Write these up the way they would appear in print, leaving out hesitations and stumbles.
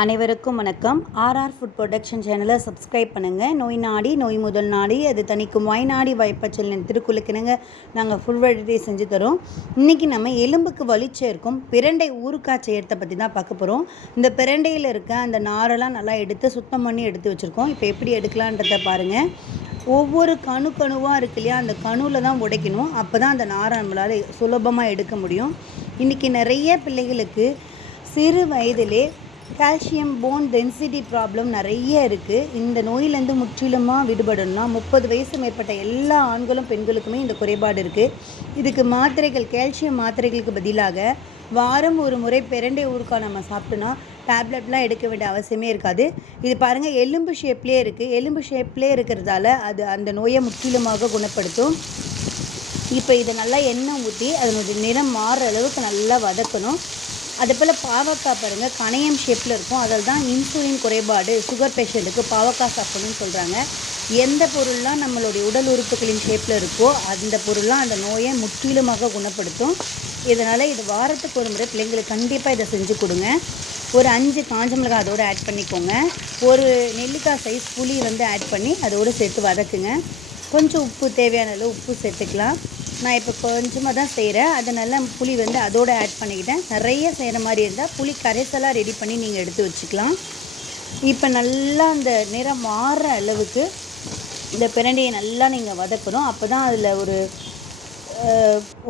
அனைவருக்கும் வணக்கம். RR food production சேனலை சப்ஸ்கிரைப் பண்ணுங்கள். நோய் நாடி நோய் முதல் நாடி அது தணிக்கும் வாய் நாடி வாய்ப்பச்சல் திருக்குளுக்குனுங்க நாங்கள் ஃபுல் வெரைட்டி செஞ்சு தரோம். இன்றைக்கி நம்ம எலும்புக்கு வலி சேர்க்கும் பிரண்டை ஊறுகாய் செய்யறதை பற்றி தான் பார்க்க போகிறோம். இந்த பிரண்டையில் இருக்க அந்த நாரெல்லாம் நல்லா எடுத்து சுத்தம் பண்ணி எடுத்து வச்சுருக்கோம். இப்போ எப்படி எடுக்கலான்றதை பாருங்கள். ஒவ்வொரு கணுவாக இருக்கு இல்லையா, அந்த கணுவில் தான் உடைக்கணும். அப்போ தான் அந்த நாரை நம்மளால் சுலபமாக எடுக்க முடியும். இன்றைக்கி நிறைய பிள்ளைகளுக்கு சிறு வயதிலே கால்சியம் போன் டென்சிட்டி ப்ராப்ளம் நிறைய இருக்குது. இந்த நோயிலேருந்து முற்றிலுமாக விடுபடணும்னா 30 வயசு மேற்பட்ட எல்லா ஆண்களும் பெண்களுக்குமே இந்த குறைபாடு இருக்குது. இதுக்கு மாத்திரைகள், கால்சியம் மாத்திரைகளுக்கு பதிலாக வாரம் ஒரு முறை பிரண்டை ஊறுகாய் நம்ம சாப்பிட்டோன்னா டேப்லெட்லாம் எடுக்க வேண்டிய அவசியமே இருக்காது. இது பாருங்கள், எலும்பு ஷேப்லேயே இருக்குது. எலும்பு ஷேப்லேயே இருக்கிறதால அது அந்த நோயை முற்றிலுமாக குணப்படுத்தும். இப்போ இதை நல்லா எண்ணெய் ஊற்றி அதனுடைய நிறம் மாறுற அளவுக்கு நல்லா வதக்கணும். அதே போல் பாவக்காய் பாருங்கள், கணையம் ஷேப்பில் இருக்கும். அதில் தான் இன்சுலின் குறைபாடு, சுகர் பேஷண்ட்டுக்கு பாவக்காய் சாப்பிடணும்னு சொல்கிறாங்க. எந்த பொருள்லாம் நம்மளுடைய உடல் உறுப்புகளின் ஷேப்பில் இருக்கோ அந்த பொருள்லாம் அந்த நோயை முற்றிலுமாக குணப்படுத்தும். இதனால் இது வாரத்துக்கு ஒரு முறை பிள்ளைங்களுக்கு கண்டிப்பாக இதை செஞ்சு கொடுங்க. ஒரு 5 காஞ்ச மிளகாய் அதோடு ஆட் பண்ணிக்கோங்க. ஒரு நெல்லிக்காய் சைஸ் புளி ஆட் பண்ணி அதோடு சேர்த்து வதக்குங்க. கொஞ்சம் உப்பு, தேவையான அளவு உப்பு சேர்த்துக்கலாம். நான் இப்போ கொஞ்சமாக தான் செய்கிறேன். அதனால புளி அதோடு ஆட் பண்ணிக்கிட்டேன். நிறைய செய்கிற மாதிரி இருந்தால் புளி கரைசலாக ரெடி பண்ணி நீங்கள் எடுத்து வச்சுக்கலாம். இப்போ நல்லா அந்த நிறம் மாறுற அளவுக்கு இந்த பிரண்டையை நல்லா நீங்கள் வதக்கணும். அப்போ தான் அதில்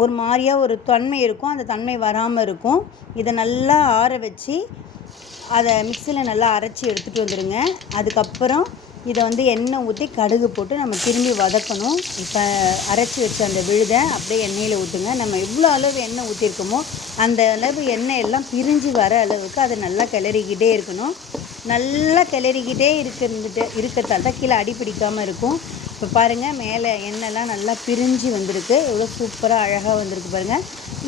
ஒரு மாதிரியாக ஒரு தன்மை இருக்கும். அந்த தன்மை வராமல் இருக்கும். இதை நல்லா ஆற வச்சு அதை மிக்சியில் நல்லா அரைச்சி எடுத்துகிட்டு வந்துடுங்க. அதுக்கப்புறம் இதை எண்ணெய் ஊற்றி கடுகு போட்டு நம்ம திரும்பி வதக்கணும். இப்போ அரைச்சி வச்ச அந்த விழுதை அப்படியே எண்ணெயில் ஊற்றுங்க. நம்ம எவ்வளோ அளவு எண்ணெய் ஊற்றிருக்கோமோ அந்த அளவு எண்ணெய் எல்லாம் பிரிஞ்சு வர அளவுக்கு அதை நல்லா கிளறிக்கிட்டே இருக்கணும். நல்லா கிளறிக்கிட்டே இருக்கிறதால தான் கீழே அடி பிடிக்காமல் இருக்கும். இப்போ பாருங்கள், மேலே எண்ணெய்லாம் நல்லா பிரிஞ்சு வந்திருக்கு. எவ்வளோ சூப்பராக அழகாக வந்திருக்கு பாருங்கள்.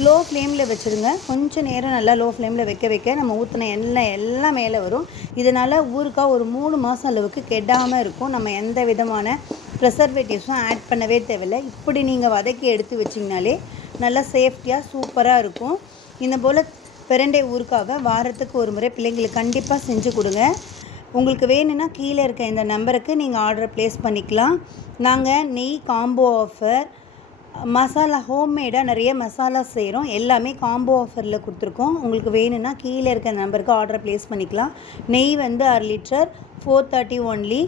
லோ ஃப்ளேமில் வச்சுருங்க. கொஞ்சம் நேரம் நல்லா லோ ஃப்ளேமில் வைக்க நம்ம ஊற்றின எண்ணெய் எல்லாம் மேலே வரும். இதனால் ஊறுகாய் ஒரு 3 மாதம் அளவுக்கு கெடாமல் இருக்கும். நம்ம எந்த விதமான ப்ரிசர்வேட்டிவ்ஸும் ஆட் பண்ணவே தேவையில்லை. இப்படி நீங்கள் வதக்கி எடுத்து வச்சிங்கனாலே நல்லா சேஃப்டியாக சூப்பராக இருக்கும். இந்த போல் பிரண்டை ஊறுகாவை வாரத்துக்கு ஒரு முறை பிள்ளைங்களுக்கு கண்டிப்பாக செஞ்சு கொடுங்க. உங்களுக்கு வேணும்னா கீழே இருக்க இந்த நம்பருக்கு நீங்கள் ஆர்டர் ப்ளேஸ் பண்ணிக்கலாம். நாங்கள் நெய் காம்போ ஆஃபர், மசாலா ஹோம்மேடாக நிறைய மசாலா செய்கிறோம். எல்லாமே காம்போ ஆஃபரில் கொடுத்துருக்கோம். உங்களுக்கு வேணும்னா கீழே இருக்க நம்பருக்கு ஆர்டர் ப்ளேஸ் பண்ணிக்கலாம். நெய் 1 லிட்டர் 430 ஒன்லி.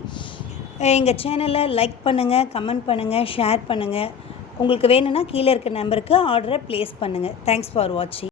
எங்கள் சேனலை லைக் பண்ணுங்கள், கமெண்ட் பண்ணுங்கள், ஷேர் பண்ணுங்கள். உங்களுக்கு வேணும்னா கீழே இருக்க நம்பருக்கு ஆர்டரை ப்ளேஸ் பண்ணுங்கள். தேங்க்ஸ் ஃபார் வாட்சிங்.